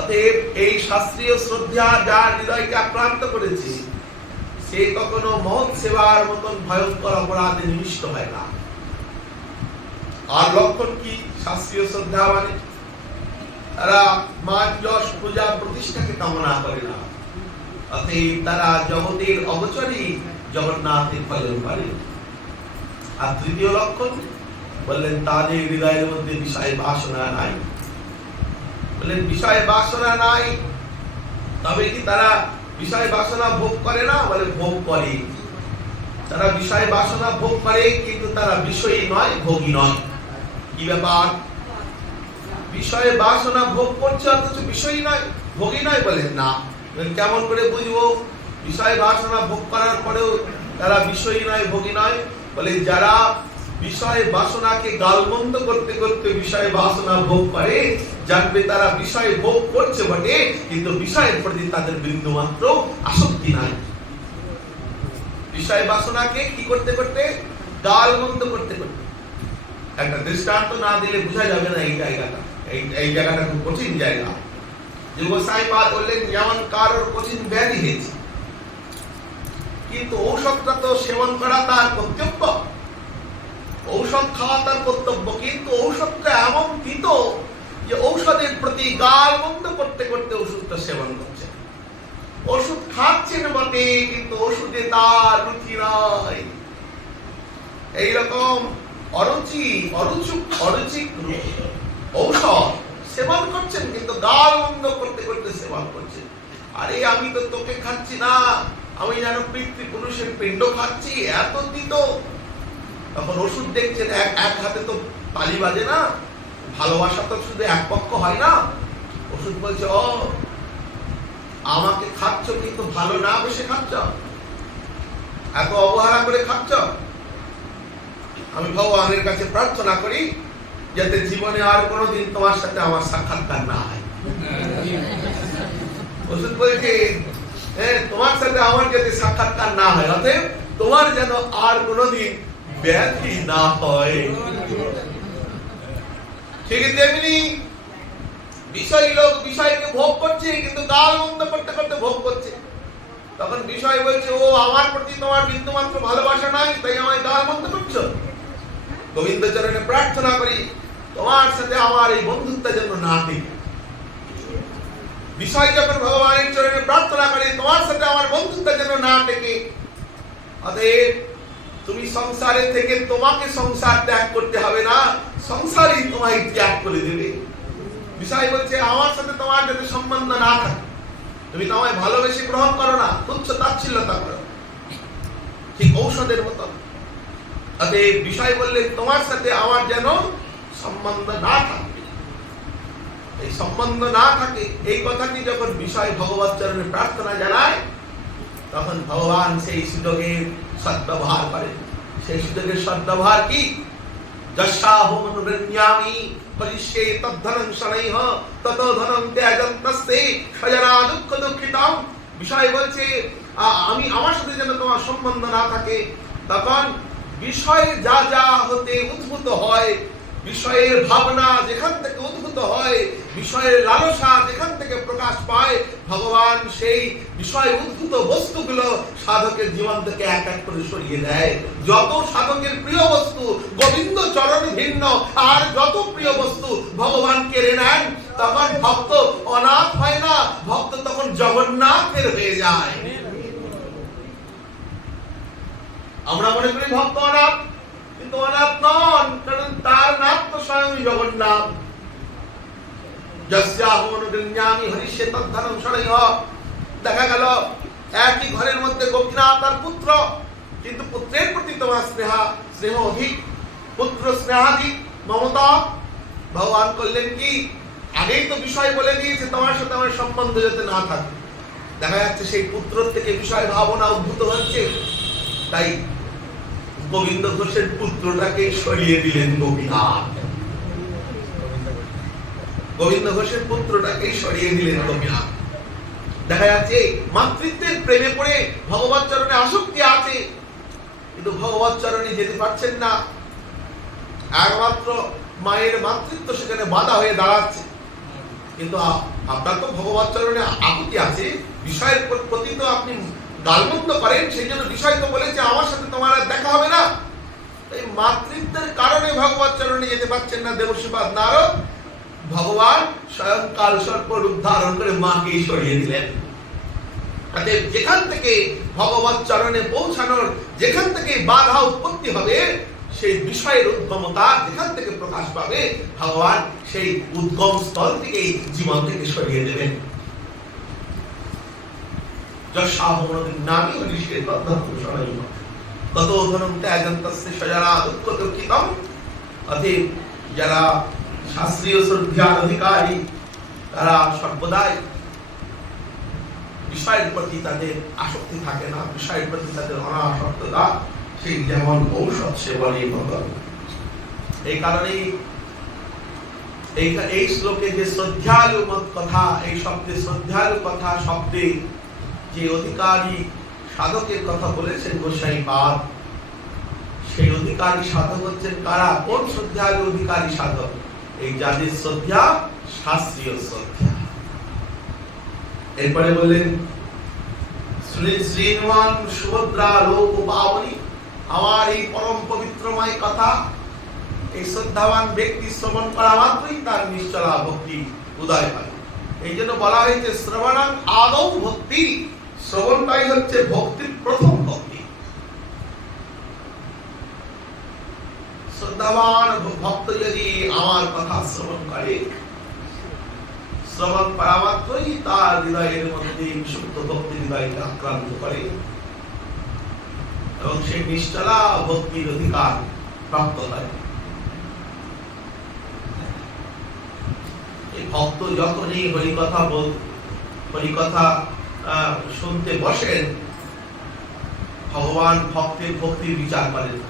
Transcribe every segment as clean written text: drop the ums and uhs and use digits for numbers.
অতএব এই শাস্ত্রীয় শ্রদ্ধা যার হৃদয়কে আক্রান্ত করেছে, সে কখনো মহৎ সেবার মতন ভয়ঙ্কর অপরাধে নিবিষ্ট হয় না। আর লক্ষণ কি শাস্ত্রীয় শ্রদ্ধা মানে? তারা মান যশ পূজা প্রতিষ্ঠাকে কামনা করে না। অতএব তারা জগতের অগোচরই জগন্নাথের ভজন করে। আর তৃতীয় লক্ষণ বললেন তাদের হৃদয়ের মধ্যে বিষয় বাসনা নাই। বললেন বিষয় বাসনা নাই, তবে কি তারা বিষয় বাসনা ভোগ করে না? বলে ভোগ করে। তারা বিষয় বাসনা ভোগ করে, কিন্তু তারা বিষয়ী নয়, ভোগী নয়। কি ব্যাপার? বিষয় বাসনা ভোগ করছে অথচ বিষয়ী নয়, ভোগী নয়। বলেন না, কেমন করে বুঝবো বিষয় বাসনা ভোগ করার পরেও তারা বিষয়ী নয়, ভোগী নয়? বলে যারা বিষয় বাসনাকে গালমন্দ করতে করতে বিষয় বাসনা ভোগ করে, জানবে তারা বিষয় ভোগ করছে বটে, কিন্তু বিষয়ের প্রতি তাদের বিন্দু মাত্র আসক্তি নাই। বিষয় বাসনাকে কি করতে করতে? গালমন্দ করতে করতে। একটা দৃষ্টান্ত না দিলে বোঝা যাবে না এই জায়গাটা। এই জায়গাটা খুব কঠিন জায়গা। যে গোসাই মা বললেন যেমন কারোর কঠিন ব্যাধি হয়েছে, কিন্তু ঔষধটা তো সেবন করা তার কর্তব্য, ঔষধ খাওয়া তার কর্তব্য, কিন্তু ঔষধটা এমন দিত যে ঔষধের প্রতি গালমন্দ করতে করতে ওষুধটা সেবন করছে। ওষুধ খাচ্ছেন বটে, কিন্তু ওষুধে তার রুচি নাই। এইরকম অরুচিক ঔষধ সেবন করছেন, কিন্তু গালমন্দ করতে করতে সেবন করছেন। আরে আমি তো তোকে খাচ্ছি না, আমি যেন পিতৃপুরুষের পিণ্ড খাচ্ছি, এত দিত। তখন ওষুধ দেখছেন এক হাতে তো তালি বাজে না, ভালোবাসা তো শুধু এক পক্ষ হয় না। ওষুধ বলছে ও আমাকে খাচ্ছ, কিন্তু ভালো না বেশি খাচ্ছ, এত অবহেলা করে খাচ্ছ। আমি ভগবানের কাছে প্রার্থনা করি যাতে জীবনে আর কোনোদিন তোমার সাথে আমার সাক্ষাৎকার না হয়। ওষুধ বলছে তোমার সাথে আমার যাতে সাক্ষাৎকার না হয়, অতএব তোমার যেন আর কোনোদিন ব্যাধি না হয়। ঠিক তেমনি বিষয় লোক বিষয়কে ভোগ করছে, কিন্তু গালমন্দ করতে করতে ভোগ করছে। তখন বিষয় বলছে ও আমার প্রতি তোমার বিন্দু মাত্র ভালোবাসা নাই, তাই আমায় গালমন্দ করছো। গোবিন্দ চরণে প্রার্থনা করি তোমার সাথে আমার এই বন্ধুত্ব যেন না টিকে। বিষয় যখন ভগবানের চরণে প্রার্থনা করে তোমার সাথে আমার বন্ধুত্ব যেন না টিকে, অতএব তুমি সংসারে থেকে তোমাকে সংসার ত্যাগ করতে হবে না, সংসারই তোমায় ত্যাগ করে দেবে। বিষয় বলছে আমার সাথে তোমার যাতে সম্বন্ধ না থাকে, তুমি তোমায় ভালোবেসে গ্রহণ করো না, তুচ্ছ তাচ্ছিল্যতা করো, ঠিক ঔষধের মতো। অতএব বিষয় বললেন তোমার সাথে আমার যেন সম্বন্ধ না থাকে। এই সম্বন্ধ না থাকে এই কথাটি যখন বিষয় ভগবত চরণে প্রার্থনা জানায়, তখন ভগবান সেই সুযোগের সদ্ব্যবহার করেন। সেই সুযোগের সদ্ব্যবহার কি? যশাহমনুরণ্যামি পরিষ্যে তদ্ধনং শনৈঃ ততো ধনং ত্যাজন্তস্তে সজনা দুঃখ দুঃখিতং। বিষয় বলছে আমি আমার সাথে যেন তোমার সম্বন্ধ না থাকে। তখন বিষয়ে যা যা হতে উদ্ভূত হয়, বিষয়ের ভাবনা যেখান থেকে উদ্ভূত হয়, বিষয়ের লালসা যেখান থেকে প্রকাশ পায়, ভগবান সেই বিষয় উদ্ভূত বস্তুগুলো সাধকের জীবন থেকে এক এক করে সরিয়ে দেয়। যত সাধকের প্রিয় বস্তু গোবিন্দ চরণ ভিন্ন, আর যত প্রিয় বস্তু ভগবান কেড়ে নেন, তখন ভক্ত অনাথ হয় না, ভক্ত তখন জগন্নাথের হয়ে যায়। আমরা মনে করি ভক্ত অনাথ, কিন্তু অনাথ নন, কারণ তার নাথ তো স্বয়ং জগন্নাথ। যস্যাহমনুরণ্যামি হরিষ্যে তদ্ধনং শনৈঃ। দেখা গেল একই ঘরের মধ্যে গোপীনাথ আর পুত্র, কিন্তু পুত্রের প্রতি তোমার স্নেহ অধিক, পুত্র স্নেহাধিক, মমতা। ভগবান করলেন কি, আগেই তো বিষয় বলে দিয়েছে তোমার সাথে আমার সম্বন্ধ যাতে না থাকে। দেখা যাচ্ছে সেই পুত্র থেকে বিষয় ভাবনা উদ্ভূত হচ্ছে, তাই গোবিন্দ ঘোষের পুত্রটাকে সরিয়ে দিলেন গোপীনাথ। গোবিন্দ ঘোষের পুত্রটাকে সরিয়ে দিলেন গোপীনাথ। দেখা যাচ্ছে মাতৃত্বের প্রেমে পড়ে ভগবত চরণে আসক্তি আছে, কিন্তু ভগবত চরণে যেতে পারছেন না। একমাত্র মায়ের মাতৃত্ব সেখানে বাধা হয়ে দাঁড়াচ্ছে। কিন্তু আপনার তো ভগবত চরণে আকুতি আছে, বিষয়ের প্রতি তো আপনি গালমন্দ করেন, সেই জন্য বিষয় তো বলেছে আমার সাথে তোমার আর দেখা হবে না। এই মাতৃত্বের কারণে ভগবত চরণে যেতে পারছেন না দেবশ্রীপাদ নারদ। ভগবান স্বয়ং কাল সর্প রূপ ধারণ করে মাকে সরিয়ে দিলেন। যেখান থেকে ভগবত চরণে পৌঁছানোর, যেখান থেকে বাধা উৎপত্তি হবে, সেই বিষয়ের উদ্গমতা যেখান থেকে প্রকাশ পাবে, ভগবান সেই উদ্গম স্থল থেকে জীবন থেকে সরিয়ে দেবেন। যারা শাস্ত্রীয় শ্রদ্ধার অধিকারী, তারা সর্বদাই বিষয়ের প্রতি তাদের আসক্তি থাকে না, বিষয়ের প্রতি তাদের অনাসক্ততা সেই যেমন ঔষধ সেবনই ভগবান। এই কারণেই এই শ্লোকে যে শ্রদ্ধালু মত কথা, এই শব্দে শ্রদ্ধালু কথা শব্দে যে অধিকারী সাধকের কথা বলেছেন গোসাইপাদ, সেই অধিকারী সাধক হচ্ছেন কারা? কোন শ্রদ্ধালু অধিকারী সাধক? এই যাদের শ্রদ্ধা শাস্ত্রীয় শ্রদ্ধা। এরপরে বললেন শ্রীমান সুভদ্রা লোক পাবনী, আমার এই পরম পবিত্রময় কথা এই শ্রদ্ধাবান ব্যক্তি শ্রবণ করা মাত্রই তার নিশ্চলা ভক্তি উদয় হয়। এই জন্য বলা হয়েছে শ্রবণাং আদৌ ভক্তি, শ্রবণটাই হচ্ছে ভক্তির প্রথম ভক্তি। শ্রদ্ধাবান ভক্ত যদি আমার কথা শ্রবণ করে, শ্রবণ করা মাত্রই তার হৃদয়ের মধ্যে বিশুদ্ধ ভক্তি হৃদয়কে আক্রান্ত করে এবং সেই নিশ্চলা ভক্তির অধিকার প্রাপ্ত হয়। এই ভক্ত যখনই হরিকথা শুনতে বসেন, ভগবান ভক্তের ভক্তির বিচার করেন না।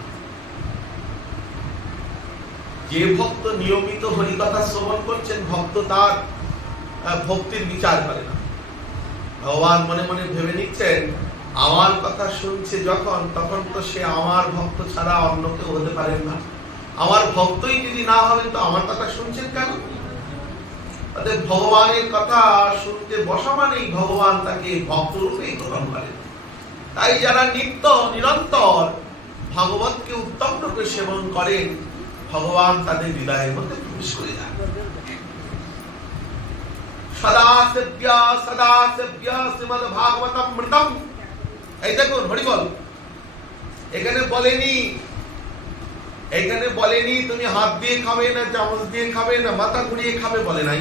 যে ভক্ত নিয়মিত হরিকথা শ্রবণ করছেন, ভক্ত তার ভক্তির বিচার করে না। ভগবান মনে মনে ভেবে নিচ্ছেন, আমার কথা শুনছে যখন, তখন তো সে আমার ভক্ত ছাড়া অন্য কেউ হতে পারেন না। আমার ভক্তই যদি না হবেন তো আমার কথা শুনছেন কেন? ভগবানের কথা শুনতে বসা মানেই ভগবান তাকে ভক্ত রূপে গ্রহণ করেন। তাই যারা নিত্য নিরন্তর ভগবতকে উত্তম রূপে সেবন করেন, ভগবান তাদের হৃদয়ের মধ্যে প্রবেশ করে যান। সদা সেব্য শ্রীমদ্ ভাগবতামৃতম। এই দেখুন হরিবল, এখানে বলেনি তুমি হাত দিয়ে খাবে না, চামচ দিয়ে খাবে না, মাথা ঘুরিয়ে খাবে বলে নাই।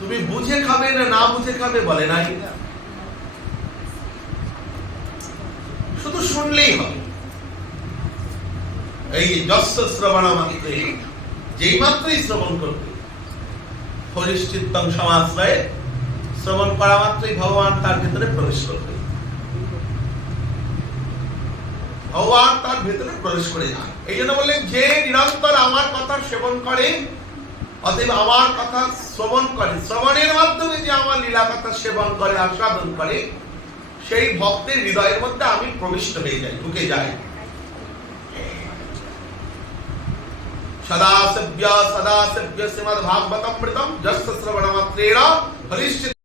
তুমি বুঝে খাবে না, না বুঝে খাবে বলে নাই। শুধু শুনলেই হবে। এই যস্য শ্রবণমাত্রে, যেই মাত্রই শ্রবণ করবে, হরিশ্চিত্তং সমাশ্রয়ে, শ্রবণ করা মাত্রই ভগবান তার ভিতরে প্রবেশ করবে। ভগবান তার ভিতরে প্রবেশ করে যান। এই জন্য বললেন, যে নিরন্তর আমার কথা সেবন করে, অতএব আমার কথা শ্রবণ করে, শ্রবণের মাধ্যমে যে আমার লীলা কথা সেবন করে, আস্বাদন করে, সেই ভক্তের হৃদয়ের মধ্যে আমি প্রবিষ্ট হয়ে যাই, ঢুকে যাই। সদা সেব্য শ্রীমদ্ ভাগবতামৃতম যস্য শ্রবণমাত্রেণ হরিশ্চিত্তং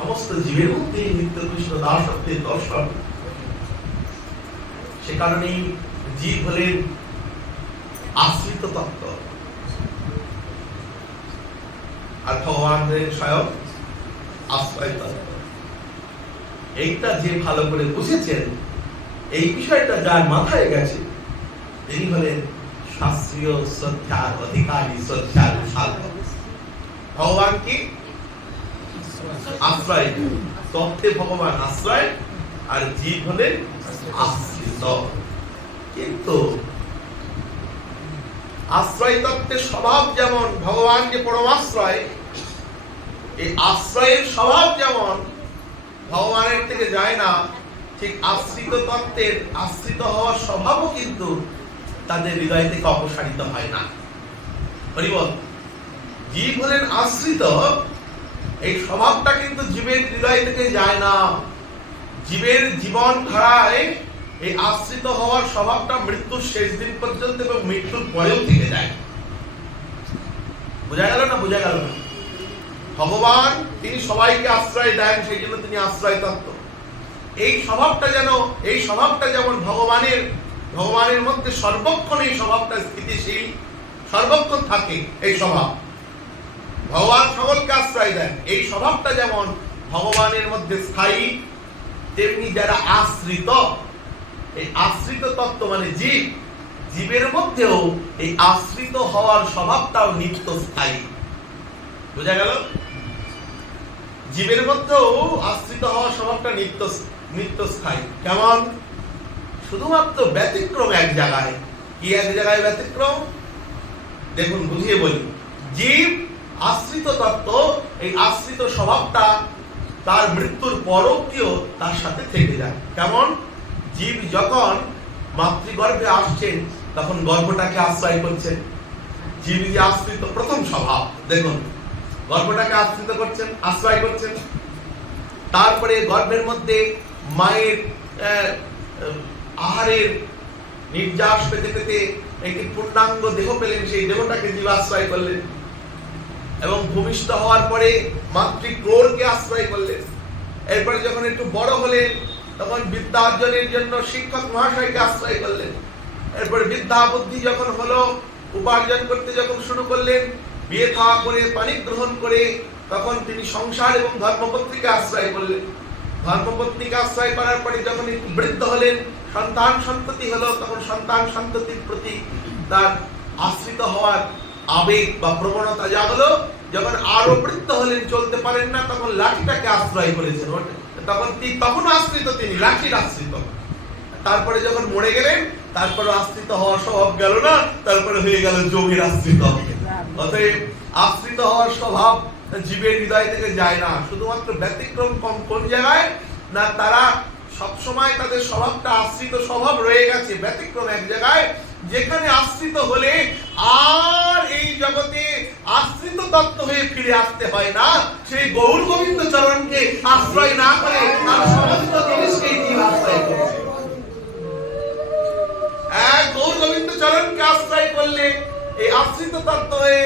সমস্ত জীবের মধ্যে নিত্য কৃষ্ণ দাসত্বের দর্শন। সে কারণেই জীব হলেন আশ্রিত তত্ত্ব, আর ভগবান হলেন স্বয়ং আশ্রয় তত্ত্ব। এইটা যে ভালো করে বুঝেছেন, এই বিষয়টা যার মাথায় গেছে, তিনি হলেন শাস্ত্রীয় শ্রদ্ধার অধিকারী, শ্রদ্ধার সাধক। ভগবান কি আশ্রয়, তত্ত্বে ভগবান আশ্রয়, আর জীব হলেন আশ্রিত। কিন্তু আশ্রয় তত্ত্বের স্বভাব যেমন ভগবান যে পরমাশ্রয়, এই আশ্রয়ের স্বভাব যেমন ভগবানের থেকে যায় না, ঠিক আশ্রিত তত্ত্বের আশ্রিত হওয়ার স্বভাবও কিন্তু তাদের হৃদয় থেকে অপসারিত হয় না। হরিবল। জীব হলেন আশ্রিত, এই স্বভাবটা কিন্তু জীবের হৃদয় থেকে যায় না। জীবের জীবন ধারায় এই আশ্রিত হওয়ার স্বভাবটা মৃত্যুর শেষ দিন পর্যন্ত এবং মৃত্যুর পরেও থেকে যায়। বোঝা গেল না? বোঝা গেল না? ভগবান তিনি সবাইকে আশ্রয় দেন, সেই জন্য তিনি আশ্রয় তত্ত্ব। এই স্বভাবটা যেমন ভগবানের মধ্যে সর্বক্ষণ এই স্বভাবটা স্থিতিশীল, সর্বক্ষণ থাকে এই স্বভাব। ভগবান সকলকে আশ্রয় দেন, এই স্বভাবটা যেমন ভগবানের মধ্যে স্থায়ী, তেমনি যারা আশ্রিত, এই আশ্রিত তত্ত্ব মানে জীবের মধ্যেও এই আশ্রিত হওয়ার স্বভাবটাও নিত্য স্থায়ী। বোঝা গেল? জীবের মধ্যেও আশ্রিত হওয়ার স্বভাবটা নিত্য স্থায়ী। কেমন? শুধুমাত্র ব্যতিক্রম এক জায়গায়। কি এক জায়গায় ব্যতিক্রম? দেখুন, বুঝিয়ে বলি। জীব আশ্রিত তত্ত্ব, এই আশ্রিত স্বভাবটা তার মৃত্যুর পরও তার সাথে থেকে যায়। কেমন? জীব যখন মাতৃগর্ভে আসছেন তখন গর্ভটাকে আশ্রয় করছেন। জীব যে আশ্রিত প্রথম স্বভাব, দেখুন, গর্ভটাকে আশ্রিত করছেন, আশ্রয় করছেন। তারপরে গর্ভের মধ্যে মায়ের আহারের নির্যাস পেতে পেতে একটি পূর্ণাঙ্গ দেহ পেলেন, সেই দেহটাকে জীব আশ্রয় করলেন। এবং ভূমিষ্ঠ হওয়ার পরে মাতৃক্রোড়কে আশ্রয় করলেন। এরপরে যখন একটু বড় হলেন তখন বিদ্যা অর্জনের জন্য শিক্ষক মহাশয়কে আশ্রয় করলেন। এরপরে বিদ্যা বুদ্ধি যখন হলো, উপার্জন করতে যখন শুরু করলেন, বিয়ে খাওয়া করে পানি গ্রহণ করে, তখন তিনি সংসার এবং ধর্মপত্নীকে আশ্রয় করলেন। ধর্মপত্নীকে আশ্রয় করার পরে যখন একটু বৃদ্ধ হলেন, সন্তান সন্ততি হলো, তখন সন্তান সন্ততির প্রতি তার আশ্রিত হওয়ার আবেগ বা প্রবণতা জাগলো। যখন আরো বৃদ্ধ হলেন, চলতে পারেন না, তখন লাঠিটাকে আশ্রয় করেছেন। তখন আশ্রিত, তিনি লাঠির আশ্রিত। তারপরে যখন মরে গেলেন, তারপরে আশ্রিত হওয়ার স্বভাব গেল না, তারপরে হয়ে গেল যোগের আশ্রিত। অতএব আশ্রিত হওয়ার স্বভাব জীবের হৃদয় থেকে যায় না। শুধুমাত্র ব্যতিক্রম কোন জায়গায় না, তারা সবসময় তাদের স্বভাবটা আশ্রিত স্বভাব রয়ে গেছে। ব্যতিক্রম এক জায়গায়, যেখানে আশ্রিত হলে আর এই জগতে আশ্রিত তত্ত্ব হয়ে ফিরে আসতে হয় না। সেই গৌর গোবিন্দ চরণকে আশ্রয় না করে আর সমস্ত জিনিসকেই জীব আশ্রয় করছে। গৌর গোবিন্দ চরণকে আশ্রয় করলে এই আশ্রিত তত্ত্ব হয়ে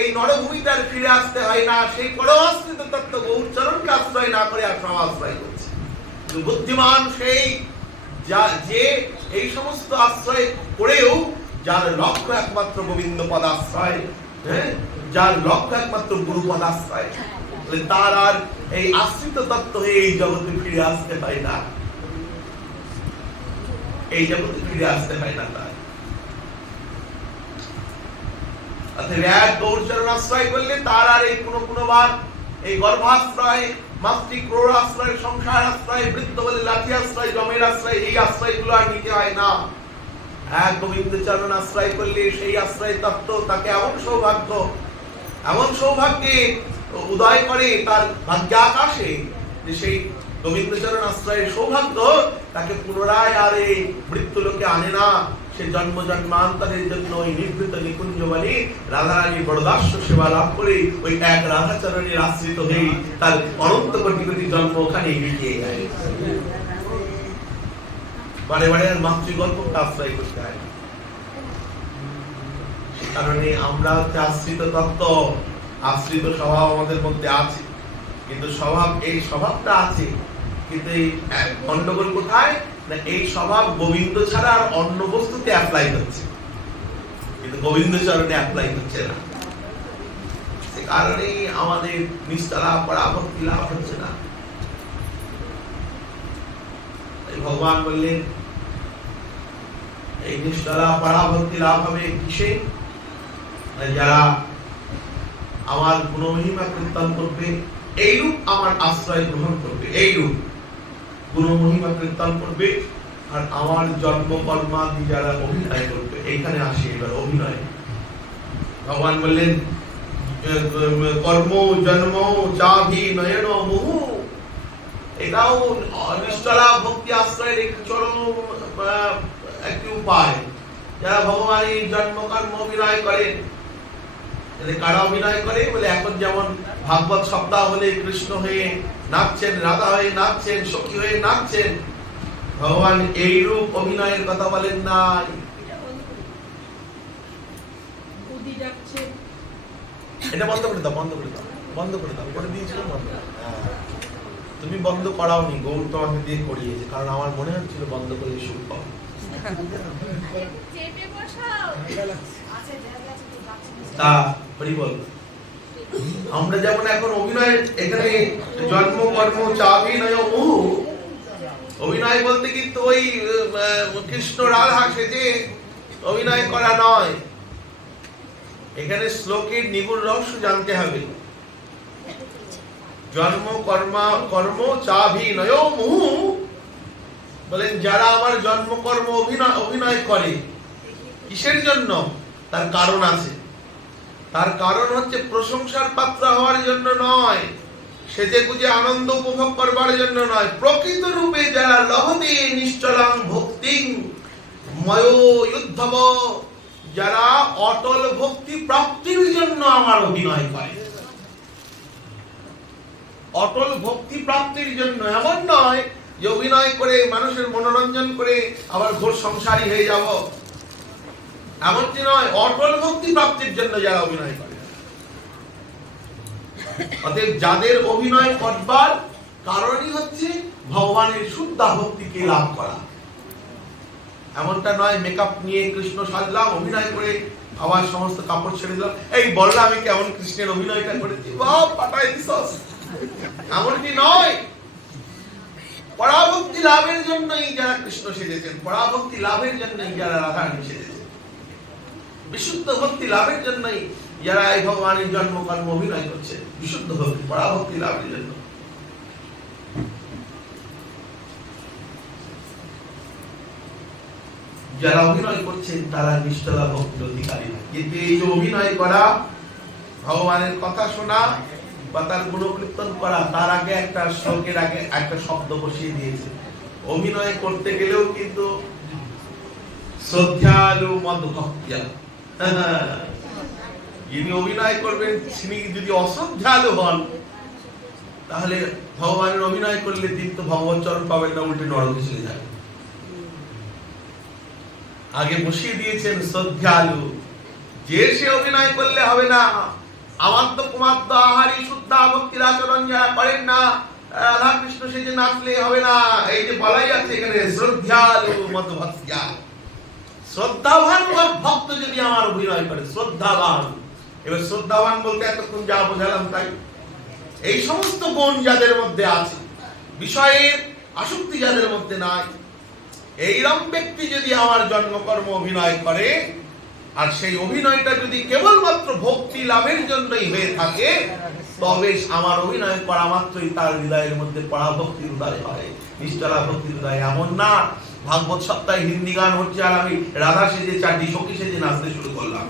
এই নরভূমিতে আর ফিরে আসতে হয় না। সেই পরম আশ্রিত তত্ত্ব গৌর চরণকে আশ্রয় না করে আর সব আশ্রয় করছে। বুদ্ধিমান সেই যে এই সমস্ত আশ্রয় করেও যার লক্ষ্য একমাত্র গোবিন্দ পদাশ্রয়, যার লক্ষ্য একমাত্র গুরু পদাশ্রয়, তার আর এই আশ্রিত তত্ত্ব হয়ে এই জগতে ফিরে আসতে হয় না। এই জগতে ফিরে আসতে হয় না তার। গৌরচরণ আশ্রয় করলে তার আর এই পুনঃবার এই গর্ভাশ্রয়, মাতৃক্রোড় আশ্রয়, সংসার আশ্রয়, বৃদ্ধ বলে লাঠি আশ্রয়, জমের আশ্রয়, এই আশ্রয়গুলো আর নিতে হয় না। গোবিন্দ চরণ আশ্রয় করলে সেই আশ্রয় তত্ত্ব তাকে এমন সৌভাগ্যে উদয় করে তার ভাগ্যাকাশে, যে সেই গোবিন্দ চরণ আশ্রয়ের সৌভাগ্য তাকে পুনরায় আর এই মৃত্যু লোকে আনে না। সে জন্ম জন্মান্তরের জন্য ওই নিভৃত নিকুঞ্জ বলে রাধারানীর বড়দাস্য সেবা লাভ করে ওই এক রাধাচরণের আশ্রিত হয়ে তার অনন্ত কোটি কোটি জন্ম ওখানে মিটিয়ে যায়। বারে বারে মাতৃগল্পকে আশ্রয় করতে হয়। সে কারণে আমরা হচ্ছে আশ্রিত তত্ত্ব, আশ্রিত স্বভাব আমাদের মধ্যে আছে, কিন্তু এই স্বভাবটা আছে, কিন্তু এই গন্ডগোল কোথায় না, এই স্বভাব গোবিন্দ ছাড়া আর অন্য বস্তুতে অ্যাপ্লাই হচ্ছে, কিন্তু গোবিন্দ চরণে অ্যাপ্লাই হচ্ছে না। সে কারণেই আমাদের নিষ্ঠা লাভ করা, ভক্তি লাভ হচ্ছে না। ভগবান বললেন এই নিষ্ঠা লাভ করা, ভক্তি লাভ হবে কিসে, যারা আমার গুণমহিমা কীর্তন করবে, এইরূপ আমার আশ্রয় গ্রহণ করবে, এইরূপ গুণমহিমা কীর্তন করবে, আর আমার জন্ম কর্মাদি যারা অভিনয় করবে। এইখানে আসে এবার অভিনয়। ভগবান বললেন কর্ম জন্ম চাভি নয়ন মোহ, এটাও নিষ্ঠলা ভক্তি আশ্রয়ের একটি চরম একটি উপায়। যারা ভগবানের জন্ম কর্ম অভিনয় করেন, কারা অভিনয় করে বলে, এখন যেমন ভাগবত সপ্তাহ হলে কৃষ্ণ হয়ে নাচছেন, রাধা হয়ে নাচছেন, সখী হয়ে নাচছেন, ভগবান এইরূপ অভিনয়ের কথা বলেন নাই। এটা বন্ধ করে দাও, বন্ধ করে দাও, বন্ধ করে দাও, করে দিয়েছিল বন্ধ। তুমি বন্ধ করাওনি, গৌর তোমাকে দিয়ে করিয়েছে, কারণ আমার মনে হচ্ছিল বন্ধ করে সুখ পাবো। তা হরি বল, আমরা যেমন এখন অভিনয়, এখানে জন্ম কর্ম চাবি নয় মোহ, অভিনয় বলতে কিন্তু ওই কৃষ্ণ রাধা সেজে অভিনয় করা নয়। এখানে শ্লোকের নিগুণ রহস্য জানতে হবে। জন্ম কর্ম চাভি নয় মোহ বলেন, যারা আমার জন্ম কর্ম অভিনয় করে, কিসের জন্য? তার কারণ আছে। তার কারণ হচ্ছে প্রশংসার পাত্র হওয়ার জন্য নয়, সেজে গুজে আনন্দ উপভোগ করবার জন্য নয়। প্রকৃত রূপে যারা লভতে নিশ্চলাং ভক্তিং ময়োযুদ্ধব, যারা অটল ভক্তি প্রাপ্তির জন্য আমার অভিনয় করে। অটল ভক্তি প্রাপ্তির জন্য, এমন নয় যে অভিনয় করে মানুষের মনোরঞ্জন করে আবার ঘোর সংসারী হয়ে যাব, এমনটি নয়। অটল ভক্তি প্রাপ্তির জন্য যারা অভিনয় করে। অতএব যাদের অভিনয় করবার কারণই হচ্ছে ভগবানের শুদ্ধ ভক্তিকে লাভ করা। এমনটা নয় মেকআপ নিয়ে কৃষ্ণ সাজলাম, অভিনয় করে আবার সমস্ত কাপড় ছেড়ে দিলাম, এই বললাম আমি কেমন কৃষ্ণের অভিনয়টা করেছি, বাপ পাঠাই দিছস, এমনটি নয়। পরাভক্তি লাভের জন্যই যারা কৃষ্ণ সেজেছেন, পরাভক্তি লাভের জন্যই যারা রাধারানী সেজেছেন, বিশুদ্ধ ভক্তি লাভের জন্যই যারা এই ভগবানের জন্ম কর্ম অভিনয় করছে, বিশুদ্ধ ভক্তি পরাভক্তি লাভের জন্য। যারা অভিনয় করছেন তারা নিষ্ঠলা ভক্তির অধিকারী। কিন্তু এই যে অভিনয় করা, ভগবানের কথা শোনা বা তার গুণকীর্তন করা, তার আগে একটা শ্লোকের আগে একটা শব্দ বসিয়ে দিয়েছে। অভিনয় করতে গেলেও কিন্তু শ্রদ্ধালু মদভক্ত্যা, যিনি অভিনয় করবেন তিনি যদি অশ্রদ্ধালু হন, তাহলে ভগবানের অভিনয় করলে তিনি তো ভগবত চরণ পাবেন না, উল্টে নরকে চলে যাবেন। আগে বসিয়ে দিয়েছেন শ্রদ্ধালু, যে সে অভিনয় করলে হবে না। আমার তো কুমার আহারি শুদ্ধ ভক্তির আচরণ যারা করেন না, রাধা কৃষ্ণ সেজে নাচলে হবে না। এই যে বলাই আছে এখানে শ্রদ্ধালু মদভক্ত্যা, শ্রদ্ধাবান ভক্ত যদি আমার অভিনয় করে, শ্রদ্ধাবান। এবার শ্রদ্ধাবান বলতে এতক্ষণ যা বোঝালাম তাই। এই সমস্ত গুণ যাদের মধ্যে আছে, বিষয়ের আসক্তি যাদের মধ্যে নাই, এইরকম ব্যক্তি যদি আমার জন্মকর্ম অভিনয় করে, আর সেই অভিনয়টা যদি কেবলমাত্র ভক্তি লাভের জন্যই হয়ে থাকে, তবে আমার অভিনয় করা মাত্রই তার হৃদয়ের মধ্যে পরাভক্তির উদয় হয়, নিষ্ঠলা ভক্তির উদয়। এমন না ভাগবত সপ্তাহে হিন্দি গান হচ্ছে আর আমি রাধা সেজে চারটি সখী সেজে নাচতে শুরু করলাম।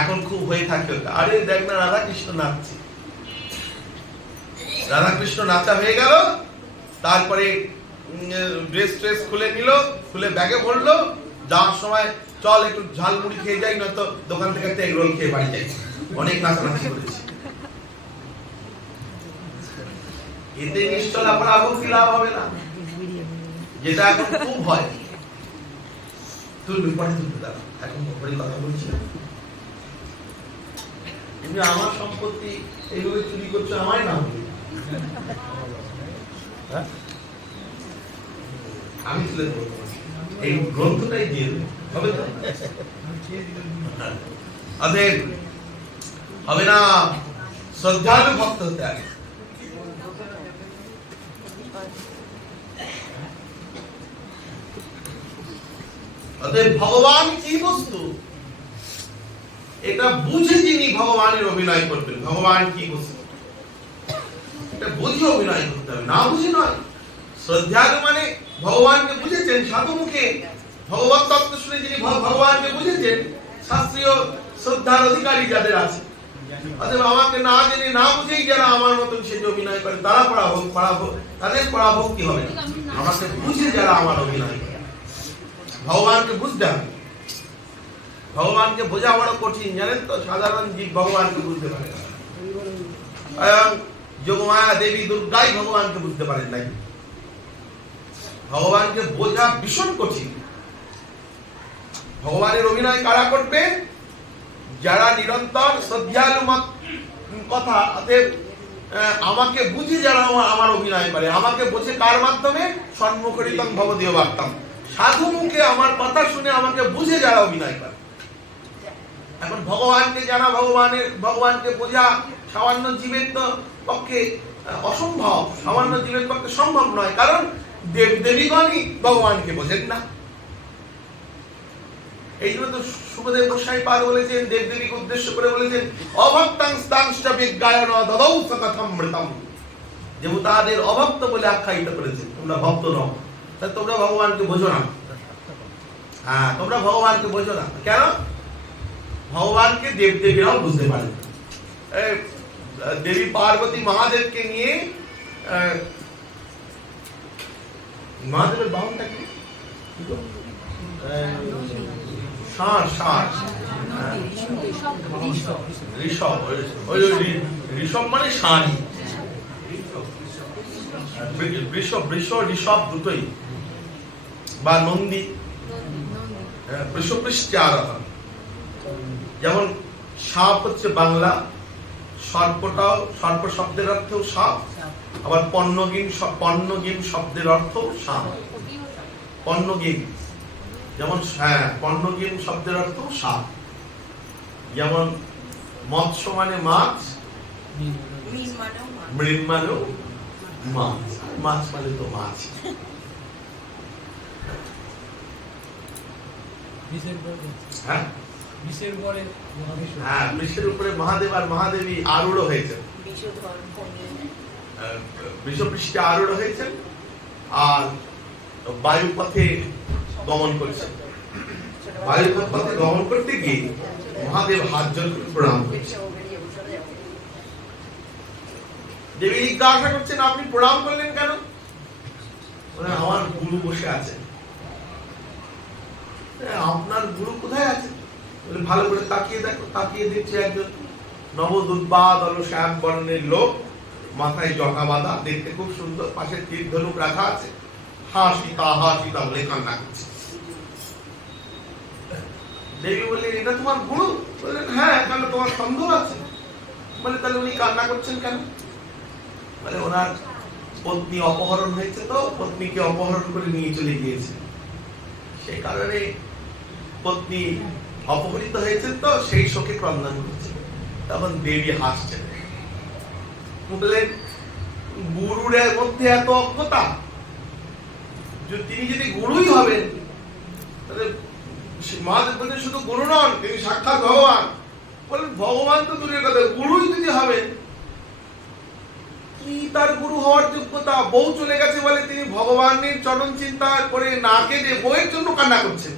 এখন খুব হয়ে থাকে, আরে দেখ না রাধা কৃষ্ণ নাচছে, রাধা কৃষ্ণ নাচা হয়ে গেল, তারপরে ড্রেস ট্রেস খুলে নিল, খুলে ব্যাগে ভরলো, যাওয়ার সময় চল একটু ঝালমুড়ি খেয়ে যাই, নয়তো দোকান থেকে একটা এগ রোল খেয়ে বাড়ি যাই। অনেক নাচানাচি করেছি, এতে নিশ্চয় পরাভক্তি লাভ হবে না, যেটা এখন খুব হয়। তুলবে, পরে তুলবে, দাঁড়া, এখন পরে কথা বলছি না। তুমি আমার সম্পত্তি এইভাবে চুরি করছো, আমায় নাম আমি তুলে দেবো, এই গ্রন্থটাই দিয়ে দেবো, হবে তো? অতএব হবে না, শ্রদ্ধালু ভক্ত হতে হবে। অতএব ভগবান কি বস্তু এটা বুঝে যিনি ভগবানের অভিনয় করবেন, ভগবান কি বস্তু এটা বুঝে অভিনয় করতে হবে, না বুঝে নয়। শ্রদ্ধালু মানে ভগবানকে বুঝেছেন, সাধু মুখে ভগবত তত্ত্ব শুনে যিনি ভগবানকে বুঝেছেন, শাস্ত্রীয় শ্রদ্ধার অধিকারী যাদের আছে। অতএব আমাকে না জেনে না বুঝেই যারা আমার মতন সে অভিনয় করে তারা তাদের পরাভক্তি হবে না। আমাকে বুঝে যারা আমার অভিনয় করে, ভগবানকে বুঝতে হবে। ভগবানকে বোঝা বড় কঠিন, জানেন তো? সাধারণ জীব ভগবানকে বুঝতে পারে না। যোগমায়া দেবী দুর্গাই ভগবানকে বুঝতে পারেন নাই। ভগবানকে বোঝা ভীষণ কঠিন। ভগবানের অভিনয় কারা করবে? যারা নিরন্তর শ্রদ্ধালু কথা, অতএব আমাকে বুঝে যারা আমার অভিনয় করে, আমাকে বোঝে কার মাধ্যমে? সন্মুখরিতং ভবদীয় বার্তাম, সাধু মুখে আমার কথা শুনে আমাকে বুঝে যারা অভিনয় করে। এখন ভগবানকে জানা, ভগবানকে বোঝা সামান্য জীবের তো পক্ষে অসম্ভব, সামান্য জীবের পক্ষে সম্ভব নয়, কারণ দেবদেবীগণই ভগবানকে বোঝেন না। এই জন্য তো সুখদেব গোস্বামী পাদ বলেছেন, দেবদেবীকে উদ্দেশ্য করে বলেছেন, অভক্তাং স্তাংশ্চ বিজ্ঞায়ন দদৌ সকথমৃতম, যে তাদের অভক্ত বলে আখ্যায়িত করেছেন। তোমরা ভক্ত নও, তাই তোমরা ভগবানকে বোঝো না। হ্যাঁ, তোমরা ভগবানকে বোঝো না। কেন? ভগবানকে দেবদেবীরাও বুঝতে পারে। দেবী পার্বতী মহাদেবকে নিয়ে, মহাদেবের বাহনটা কি? ঋষভ মানে ষাঁড়ি, ঋষভ দুটোই, বা নন্দী, বৃষপৃষ্ঠে আরোহণ। যেমন সাপ হচ্ছে বাংলা, সর্পটাও, সর্প শব্দের অর্থও সাপ, আবার পণ্যগিম শব্দের অর্থ সাপ। পণ্যগিম যেমন, হ্যাঁ, পণ্যগিম শব্দের অর্থ সাপ। যেমন মৎস্য মানে মাছ, মৃণ মানেও মাছ, মাছ মানে তো মাছ। হ্যাঁ, বৃষের উপরে মহাদেব আর মহাদেবী আরূঢ় হয়েছেন, বৃষপৃষ্ঠে আরূঢ় হয়েছেন, আর বায়ুপথে গমন করছেন। বায়ুপথে গমন করতে গিয়ে মহাদেব হাত জোড় করে প্রণাম করছেন। দেবী জিজ্ঞাসা করছেন, আপনি প্রণাম করলেন কেন? আমার গুরু বসে আছেন। আপনার গুরু কোথায় আছে? ভালো করে তাকিয়ে দেখো। তাকিয়ে দেখছে একজন নবদুর্বাদ শ্যাম বর্ণের লোক, মাথায় জটা বাঁধা, দেখতে খুব সুন্দর, পাশে তীর ধনুক রাখা আছে, হা সীতা বলে কান্না করছে। দেবী বললেন, এটা তোমার গুরু? বললেন, হ্যাঁ। কেন, তোমার সন্দেহ আছে? বলে, তাহলে উনি কান্না করছেন কেন? মানে ওনার পত্নী অপহরণ হয়েছে, তো পত্নীকে অপহরণ করে নিয়ে চলে গিয়েছে, সেই কারণে পত্নী অপহৃত হয়েছে, তো সেই শোকে ক্রন্দন করছে। তখন দেবী হাসছেন, বললেন, গুরুর মধ্যে এত অজ্ঞতা? তিনি যদি গুরুই হবেন, তাহলে মহাদেব বলছেন শুধু গুরু নন, তিনি সাক্ষাৎ ভগবান। বলেন, ভগবান তো দূরের কথা, গুরুই যদি হবেন, কি তার গুরু হওয়ার যোগ্যতা? বউ চলে গেছে বলে তিনি ভগবানের চরণ চিন্তা করে না কেঁদে বউয়ের জন্য কান্না করছেন।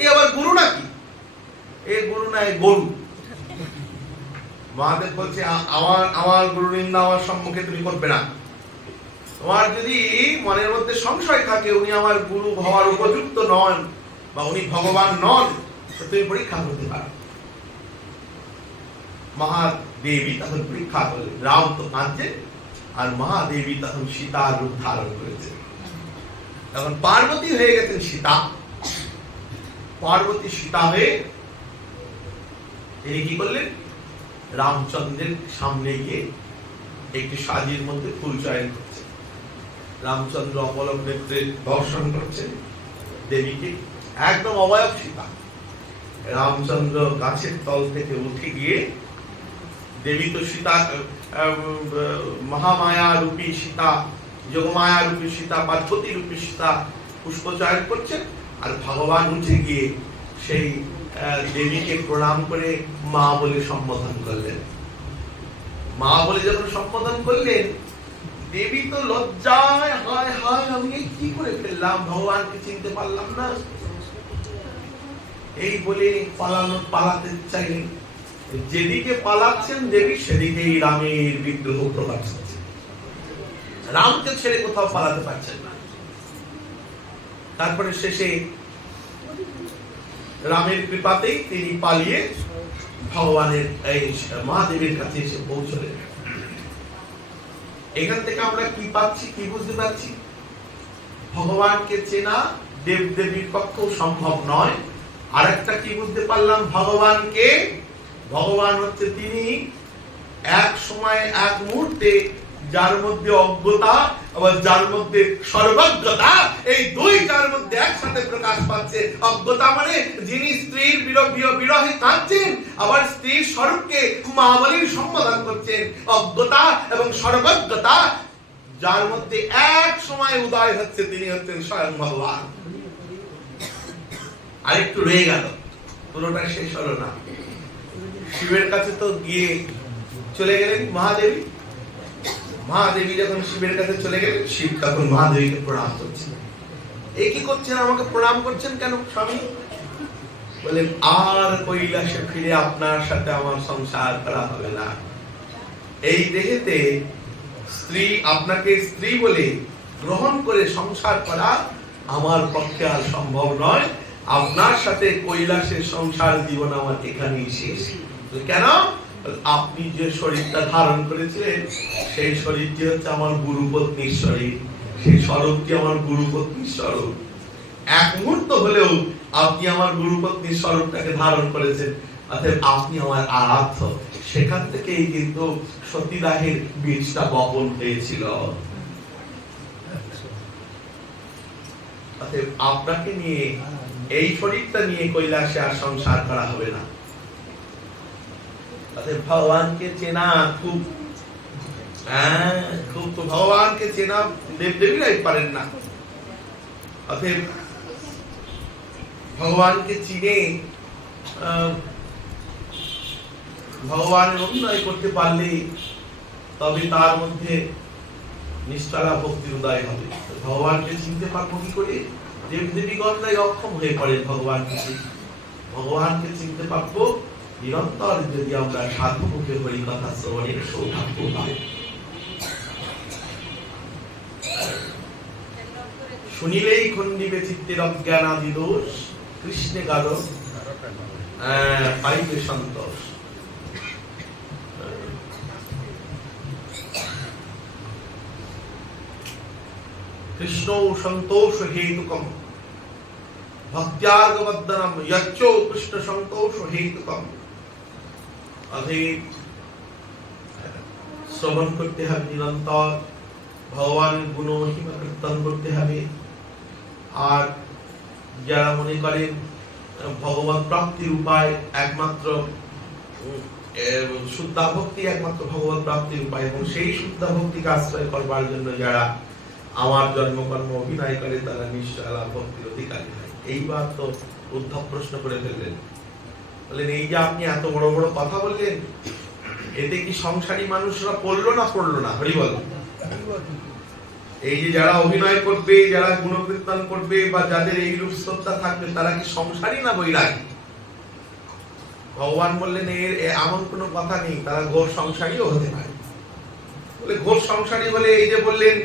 এ আবার গুরু নাকি? এ গুরু না, এ গরু। মহাদেব বলছে, আমার গুরু নিন্দা আমার সম্মুখে তুমি করবে না। তোমার যদি মনের মধ্যে সংশয় থাকে উনি আমার গুরু হওয়ার উপযুক্ত নন বা উনি ভগবান নন, তো তুমি পরীক্ষা করতে পারো। মহাদেবী তখন পরীক্ষা করলেন। রাম তো কাঁদছেন, আর মহাদেবী তখন সীতার রূপ ধারণ করেছেন। তখন পার্বতী হয়ে গেছেন সীতা, পার্বতী সীতা হয়ে তিনি কি করলেন, রামচন্দ্রের সামনে গিয়ে একটি সাজির মধ্যে ফুল চয়ন করছেন। রামচন্দ্র অবলম্ব নেত্রে দর্শন করছেন দেবীকে, একদম অবয়ব সীতা। রামচন্দ্র গাছের তল থেকে উঠে গিয়ে, দেবী তো সীতা মহামায়া রূপী সীতা, যোগমায়া রূপী সীতা, পার্বতী রূপী সীতা পুষ্প চয়ন করছেন, আর ভগবান উঠে গিয়ে সেই দেবীকে প্রণাম করে মা বলে সম্বোধন করলেন। মা বলে যখন সম্বোধন করলেন, দেবী তো লজ্জায় হায় হায় আমি কি করে ফেললাম, ভগবানকে চিনতে পারলাম না, এই বলে পালাতে চাইলেন। যেদিকে পালাচ্ছেন দেবী, সেদিকেই রামের বিগ্রহ প্রকাশ হচ্ছে। রামকে ছেড়ে কোথাও পালাতে পারছেন না। তারপরে শেষে রামের কৃপাতেই তিনি পালিয়ে ভগবানের এই মহাদেবের কাছে এসে পৌঁছলেন। এখান থেকে আমরা কি পাচ্ছি, কি বুঝতে পারছি? ভগবানকে চেনা দেব দেবীর পক্ষেও সম্ভব নয়। আরেকটা কি বুঝতে পারলাম, ভগবান হচ্ছে তিনি এক সময় এক মুহূর্তে যার মধ্যে অজ্ঞতা আবার যার মধ্যে সর্বজ্ঞতা, এই দুইটার মধ্যে একসাথে প্রকাশ পাচ্ছে। অজ্ঞতা মানে যিনি স্ত্রীর বিরহে কাঁদছেন, আবার স্ত্রীর স্বরূপকে মা বলে সম্বোধন করছেন। অজ্ঞতা এবং সর্বজ্ঞতা যার মধ্যে এক সময় উদয় হচ্ছে, তিনি হচ্ছেন স্বয়ং ভগবান। আরেকটু রয়ে গেল, পুরোটা শেষ হলো না। শিবের কাছে তো গিয়ে চলে গেলেন মহাদেবী। মহাদেবী যখন শিবের কাছে চলে গেলেন, শিব তখন মহাদেবীকে প্রণাম করছেন। এই কি করছেন, আমাকে প্রণাম করছেন কেন স্বামী? বলেন, আর কৈলাসে ফিরে আপনার সাথে আমার সংসার করা হবে না। এই দেহেতে স্ত্রী, আপনাকে স্ত্রী বলে গ্রহণ করে সংসার করা আমার পক্ষে আর সম্ভব নয়। আপনার সাথে কৈলাসের সংসার জীবন আমার এখানেই শেষ। কেন? আপনি যে শরীরটা ধারণ করেছিলেন, সেই শরীরটি হচ্ছে আমার গুরুপত্নীর শরীর, সেই স্বরূপটি আমার গুরুপত্নীর স্বরূপ। এক মুহূর্ত হলেও আপনি আমার গুরুপত্নীর স্বরূপটাকে ধারণ করেছেন, অর্থাৎ আপনি আমার আরাধ্য। সেখান থেকেই কিন্তু সতীদাহের বীজটা বপন হয়েছিল। অর্থাৎ আপনাকে নিয়ে, এই শরীরটা নিয়ে কৈলাসে আর সংসার করা হবে না। ভগবানকে চেনা খুব ভগবানকে চেনা দেবদেবীরাই পারেন না। অতএব ভগবানকে চিনে ভগবানের অভিনয় করতে পারলে তবে তার মধ্যে নিষ্ঠালা ভক্তির উদয় হবে। ভগবানকে চিনতে পারবো কি করে? দেবদেবীগণরাই অক্ষম হয়ে পড়েন ভগবানকে চিনতে পারবো নিরন্তর যদি আমরা সাধু মুখে হরি কথা শ্রবণের সৌভাগ্য পাই। শুনিলেই খণ্ডিবে চিত্তের অজ্ঞান আদি দোষ, কৃষ্ণে গাদ পাইবে সন্তোষ। কৃষ্ণ সন্তোষ হেতুকম ভক্ত্যার্গবদ্ধনম যচ্চ কৃষ্ণ সন্তোষ হেতুকম। শ্রবণ করতে হবে নিরন্তর, ভগবানের গুণ মহিমা কীর্তন করতে হবে। আর যারা মনে করেন ভগবত প্রাপ্তির উপায় একমাত্র শুদ্ধা ভক্তি, একমাত্র ভগবত প্রাপ্তির উপায়, এবং সেই শুদ্ধা ভক্তিকে আশ্রয় করবার জন্য যারা আমার জন্মকর্ম অভিনয় করে, তারা নিশ্চয় লাভ ভক্তির অধিকারী হয়। এইবার তো উদ্ধব প্রশ্ন করে ফেললেন, বললেন, এই যে আপনি এত বড় বড় কথা বললেন, এতে কি সংসারী মানুষরা পড়লো না পড়লো না? হরি বল। এই যে যারা অভিনয় করবে, যারা গুণকীর্তন করবে, বা যাদের এই রূপ শ্রদ্ধা থাকবে, তারা কি সংসারী না বৈরাগী? ভগবান বললেন, এর এমন কোনো কথা নেই, তারা ঘোর সংসারীও হতে পারে। বলে ঘোর সংসারী বলে এই যে বললেন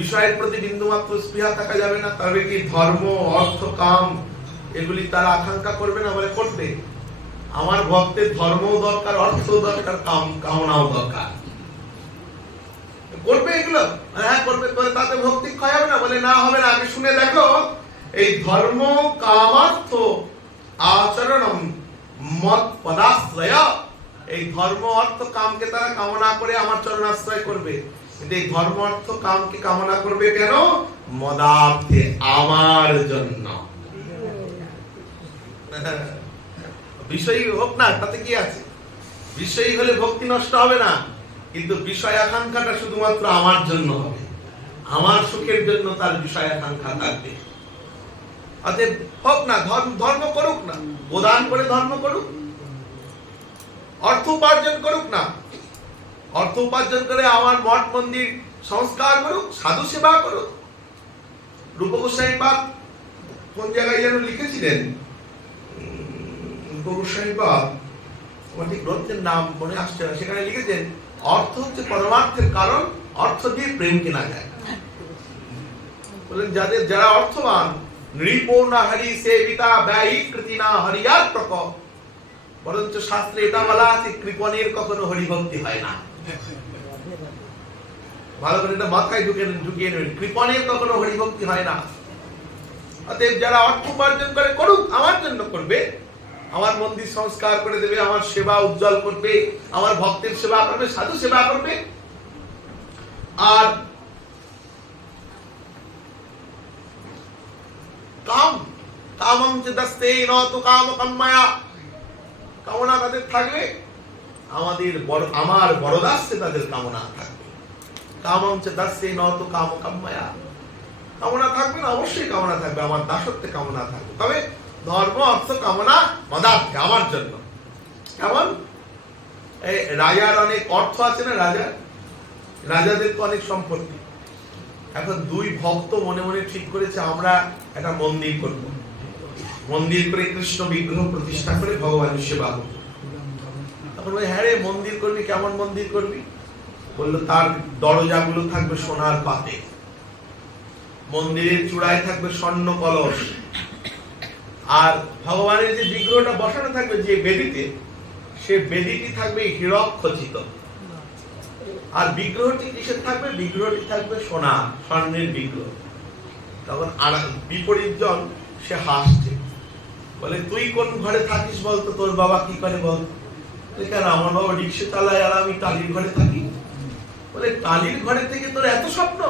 বিষয়ের প্রতি বিন্দুমাত্র স্পৃহা থাকা যাবে না, তবে কি ধর্ম, অর্থ, কাম এগুলি তারা আকাঙ্ক্ষা করবে না? বলে করবে। আমার ভক্তের ধর্মও দরকার, অর্থও দরকার, কামনাও দরকার। করবে এগুলো? হ্যাঁ করবে। তাতে ভক্তি ক্ষয় হবে না? বলে না, হবে না। আগে শুনে দেখো এই ধর্ম কামার্থ আচরণম মত পদাশ্রয়, এই ধর্ম অর্থ কামকে তারা কামনা করে আমার চরণ আশ্রয় করবে। কিন্তু এই ধর্ম অর্থ কামকে কামনা করবে কেন? মদার্থে, আমার জন্য। বিষয়ী হোক না, তাতে কি আছে? বিষয়ী হলে ভক্তি নষ্ট হবে না, কিন্তু বিষয় আকাঙ্ক্ষাটা শুধুমাত্র আমার জন্য হবে, আমার সুখের জন্য তার বিষয় আকাঙ্ক্ষা থাকবে। অতএব হোক না, ধর্ম করুক না, প্রদান করে ধর্ম করুক, অর্থ উপার্জন করুক না, অর্থ উপার্জন করে আমার মঠ মন্দির সংস্কার করুক, সাধু সেবা করুক। রূপ গোস্বামী পাদ কোন জায়গায় যেন লিখেছিলেন, রূপ গোস্বামী পাদ, আমার ঠিক গ্রন্থের নাম মনে আসছে না, সেখানে লিখেছেন অর্থ হচ্ছে পরমার্থের কারণ, অর্থ দিয়ে প্রেম কেনা যায়। বলেন যারা অর্থবান, নৃপৌর্ণা হরি সেবিতা ব্যয়ী কৃতিনা হরিয়াত্মক, বরঞ্চ শাস্ত্রে এটা বলা আছে কৃপণের কখনো হরিভক্তি হয় না। ভালো করে এটা মাথায় ঢুকিয়ে নেবেন, কৃপণের কখনো হরিভক্তি হয় না। অতএব যারা অর্থ উপার্জন করে করুক, আমার জন্য করবে, আমার মন্দির সংস্কার করে দেবে, আমার সেবা উজ্জ্বল করবে, আমার ভক্তের সেবা করবে, সাধু সেবা করবে। আর কামং চেদস্তে নতু কামকাম্ময়া, কামনা তাদের থাকবে, আমার বরদাস্তে তাদের কামনা থাকবে। কামং চেদস্তে নতু কামকাম্ময়া, কামনা থাকবে না, অবশ্যই কামনা থাকবে, আমার দাসত্বে কামনা থাকবে। তবে ধর্ম অর্থ কামনা মদার্থে, আমার জন্য। কেমন? এই রাজার অনেক অর্থ আছে না, রাজাদের তো অনেক সম্পত্তি। এখন দুই ভক্ত মনে মনে ঠিক করেছে আমরা একটা মন্দির করব, মন্দির করে কৃষ্ণ বিগ্রহ প্রতিষ্ঠা করে ভগবানের সেবা করব। তখন বলে, হ্যাঁ রে, মন্দির করবি, কেমন মন্দির করবি? বললো তার দরজাগুলো থাকবে সোনার পাতে, মন্দিরের চূড়ায় থাকবে স্বর্ণ কলস, আর ভগবানের যে বিগ্রহটা বসানো থাকবে যে বেদিতে, সে বেদিটি থাকবে হীরক খচিত। আর বিগ্রহটি কিসের থাকবে? বিগ্রহটি থাকবে সোনা, স্বর্ণের বিগ্রহ। তখন আর বিপরীত জন সে হাসছে, বলে তুই কোন ঘরে থাকিস বলতো, তোর বাবা কি করে বলতো? কেন, আমার বাবা রিক্সা চালায় আর আমি টালির ঘরে থাকি। বলে টালির ঘরে থেকে তোর এত স্বপ্ন?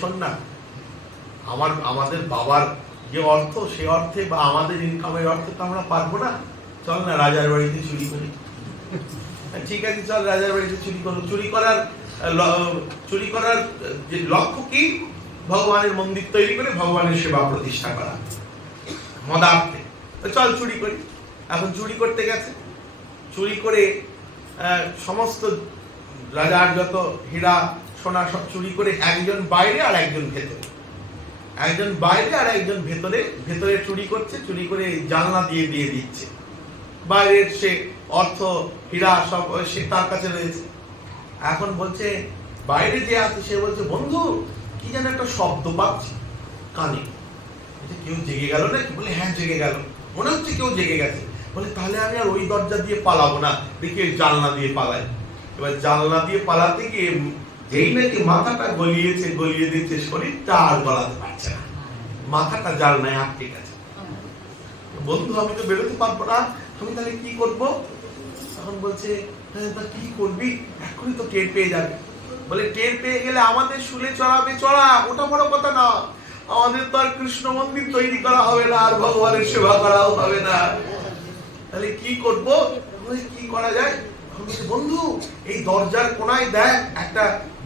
শোন না, আমাদের বাবার যে অর্থ, সে অর্থে বা আমাদের ইনকামের অর্থে তো আমরা পারবো না, চল না রাজার বাড়িতে চুরি করি। ঠিক আছে, চল রাজার বাড়িতে চুরি করো। চুরি করার যে লক্ষ্য কি? ভগবানের মন্দির তৈরি করে ভগবানের সেবা প্রতিষ্ঠা করা, মদার্থে। চল চুরি করি। এখন চুরি করতে গেছে, চুরি করে সমস্ত রাজার যত হীরা সোনা সব চুরি করে, একজন বাইরে আর একজন ভেতরে, একজন বাইরে আর একজন ভেতরে। ভেতরে চুরি করছে, চুরি করে জানলা দিয়ে দিচ্ছে। বাইরের সে অর্থ হীরা সব সে তার কাছে রয়েছে। এখন বলছে, বাইরে যে আছে সে বলছে, বন্ধু কি যেন একটা শব্দ পাচ্ছি কানে, কেউ জেগে গেল নাকি? বলে হ্যাঁ জেগে গেল, মনে হচ্ছে কেউ জেগে গেছে। বলে তাহলে আমি আর ওই দরজা দিয়ে পালাবো না, দেখি জানলা দিয়ে পালাই। এবার জানলা দিয়ে পালাতে গিয়ে যেই নাকি মাথাটা গলিয়ে দিচ্ছে, শরীরটা আর গলাতে পারছে না, মাথাটা জানলায় আটকে গেছে। বন্ধু আমি তো বেরোতে পারবো না, আমি তাহলে কি করবো? তখন বলছে, কি করবি, এখনই তো টের পেয়ে যাবে। বলে টের পেয়ে গেলে আমাদের শুলে চড়াবে, চড়া, ওটা বড় কথা না, আমাদের তো আর কৃষ্ণ মন্দির তৈরি করা হবে না, আর ভগবানের সেবা করাও হবে না। তাহলে কি করবো? কি করা যায়? বন্ধু এই দরজার কোনায় দেখ একটা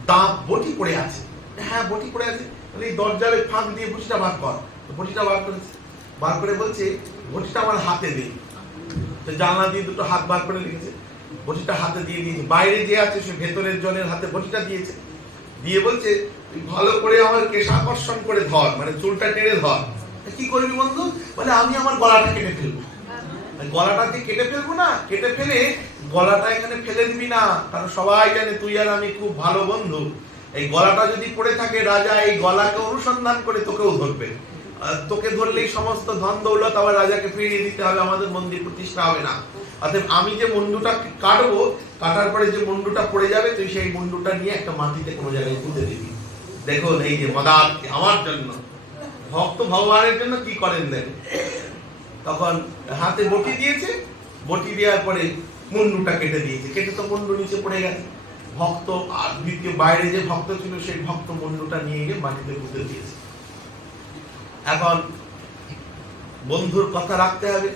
দাঁত বটি পড়ে আছে। হ্যাঁ বটি পড়ে আছে। তাহলে এই দরজার ফাঁক দিয়ে বটিটা বার কর। বটিটা বার করেছে, বার করে বলছে বটিটা আমার হাতে দে। জানলা দিয়ে দুটো হাত বার করে রেখেছে, বটিটা হাতে দিয়ে দিয়েছে। বাইরে যে আছে সে ভেতরের জনের হাতে বটিটা দিয়েছে, দিয়ে বলছে তুই ভালো করে আমার কেশ আকর্ষণ করে ধর, মানে চুলটা টেনে ধর। কি করবি বন্ধু? বলে আমি আমার গলাটা কেটে ফেলবো। গলাটাকে কেটে ফেলবো না, কেটে ফেলে গলাটা এখানে ফেলে দিবি না, কারণ সবাই জানে তুই আর আমি খুব ভালো বন্ধু। এই গলাটা যদি পড়ে থাকে, রাজা এই গলাকে অনুসন্ধান করে তোকেও ধরবে, তোকে ধরলেই সমস্ত ধন দৌলত আবার রাজাকে ফিরিয়ে দিতে হবে, আমাদের মন্দির প্রতিষ্ঠা হবে না। অতএব আমি যে মুন্ডুটা কাটবো, কাটার পরে যে মুন্ডুটা পড়ে যাবে, তুই সেই মুন্ডুটা নিয়ে একটা মাটিতে কোনো জায়গায় পুঁতে দিবি। দেখুন এই যে মদার্থ, আমার জন্য ভক্ত ভগবানের জন্য কি করেন দেন, তখন হাতে বটি দিয়েছে, বটি দেওয়ার পরে মুন্ডুটা কেটে দিয়েছে, কেটে তো মুন্ডু নিচে পড়ে গেছে। ভক্ত আর দ্বিতীয় বাইরে যে ভক্ত ছিল সেই ভক্ত মুন্ডুটা নিয়ে গিয়ে মাটিতে পুঁতে দিয়েছে। এখন বন্ধুর কথা রাখতে হবে,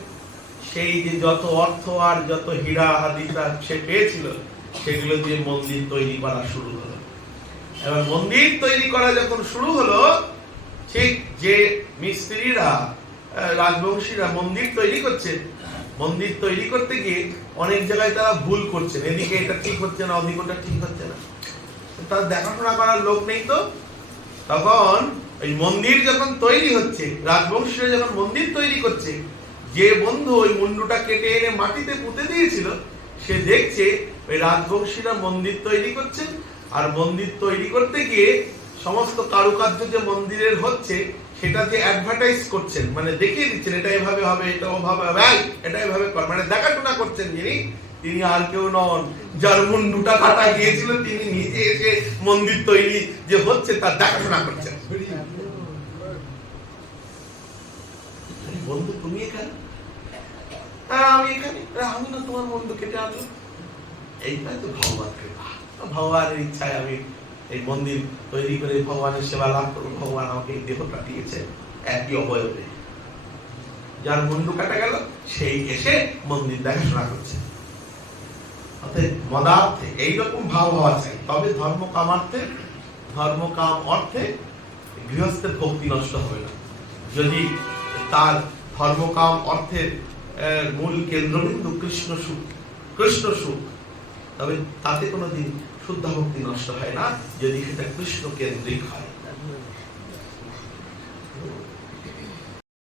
সেই যে যত অর্থ আর যত হীরা আদি সে পেয়েছিল সেগুলো দিয়ে মন্দির তৈরি করা শুরু হলো। এবার মন্দির তৈরি করা যখন শুরু হলো, ঠিক যে মিস্ত্রিরা রাজবংশীরা মন্দির তৈরি করছে, মন্দির তৈরি করতে গিয়ে অনেক জায়গায় তারা ভুল করছেন, এদিকে এটা ঠিক হচ্ছে না, ওদিকে ওটা ঠিক হচ্ছে না, তার দেখাশোনা করার লোক নেই। তো তখন এই মন্দির যখন তৈরি হচ্ছে, রাজবংশীরা যখন মন্দির তৈরি করছে, যে বন্ধু ওই মুন্ডুটা কেটে এনে মাটিতে পুঁতে দিয়েছিল সে দেখছে ওই রাজবংশীরা মন্দির তৈরি করছেন, আর মন্দির তৈরি করতে গিয়ে সমস্ত কারুকার্য যে মন্দিরের হচ্ছে সেটা যে অ্যাডভার্টাইজ করছেন, মানে দেখিয়ে দিচ্ছেন এটা এভাবে হবে, এটা ওভাবে হবে, এটা এভাবে কর, মানে দেখাশোনা করছেন যিনি, তিনি আর কেউ নন, যার মুন্ডুটা কাটা গিয়েছিল তিনি নিজে এসে মন্দির তৈরি যে হচ্ছে তার দেখাশোনা করছেন। বন্ধু তুমি এখানে, আমি এখানে, আমি না তোমার বন্ধু কেটে আনলো, এইটাই তো ভগবান কৃপা, ভগবানের ইচ্ছায় আমি এই মন্দির তৈরি করে ভগবানের সেবা লাভ করবো। ভগবান আমাকে এই দেহটা দিয়েছে একই অবয়বে, যার মুন্ডু কাটা গেল সেই এসে মন্দির দেখাশোনা করছে। অর্থাৎ মদার্থে এইরকম ভাব হওয়া চাই, তবে ধর্ম কামার্থে, ধর্ম কাম অর্থে গৃহস্থের ভক্তি নষ্ট হবে না। যদি তার ধর্ম কাম অর্থের মূল কেন্দ্রবিন্দু কৃষ্ণ সুখ, কৃষ্ণ সুখ, তবে তাতে কোনোদিন শুদ্ধ ভক্তি নষ্ট হয় না, যদি সেটা কৃষ্ণ কেন্দ্রিক হয়।